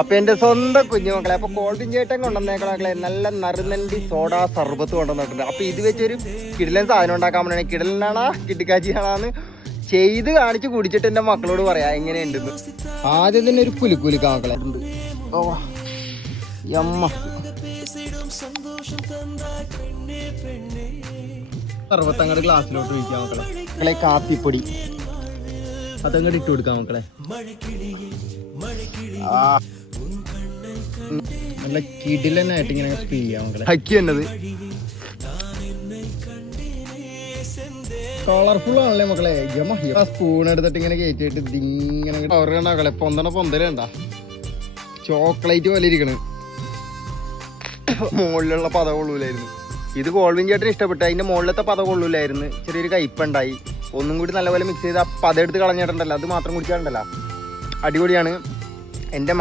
അപ്പൊ എന്റെ സ്വന്തം കുഞ്ഞുമക്കളെ, അപ്പൊ കോൾവിൻ ചേട്ടൻ കൊണ്ടുവന്നേക്കണ മക്കളെ നല്ല നറുനണ്ടി സോഡ സർബത്ത് കൊണ്ടുവന്നിട്ടുണ്ട്. അപ്പൊ ഇത് വെച്ചൊരു കിടിലൻ സാധനം ഉണ്ടാക്കാൻ വേണ്ടി കിടിലനാണാ കിട്ടിക്കാച്ചിയാണാന്ന് ചെയ്ത് കാണിച്ച് കുടിച്ചിട്ട് എന്റെ മക്കളോട് പറയാ എങ്ങനെയുണ്ടെന്ന്. ആദ്യം തന്നെ ഒരു കുലുക്കുലുക്ക മക്കളെ. ഓ യമ്മ സർബത്ത് അങ്ങോട്ട് ഗ്ലാസ്സിലോട്ട് ഒഴിക്കാം മക്കളെ. മക്കളെ കാപ്പിപ്പൊടി അതങ്ങോട്ട് ഇട്ട് കൊടുക്കാം മക്കളെ. നല്ല കിടിലനായിട്ട് ഇങ്ങനെ സ്പീ ചെയ്യാം മക്കളെ. ഹക്കി എന്നത് കളർഫുൾ ആണല്ലേ മക്കളെ. സ്പൂൺ എടുത്തിട്ട് ഇങ്ങനെ കയറ്റിട്ട് ഇതിങ്ങനെ ഓർക്കണ്ട മക്കളെ. പൊന്തലുണ്ട ചോക്ലേറ്റ് പോലെ ഇരിക്കണ്. മുകളിലുള്ള പത കൊള്ളൂലായിരുന്നു. ഇത് കോൾവിൻ ചേട്ടന് ഇഷ്ടപ്പെട്ടു. അതിന്റെ മുകളിലത്തെ പത കൊള്ളൂലായിരുന്നു. ചെറിയൊരു കയ്പുണ്ടായി. ഒന്നും കൂടി നല്ലപോലെ മിക്സ് ചെയ്ത് ആ പത എടുത്ത് കളഞ്ഞിട്ടുണ്ടല്ലോ, അത് മാത്രം കുടിക്കാറുണ്ടല്ലോ, അടിപൊളിയാണ്. എൻ്റെ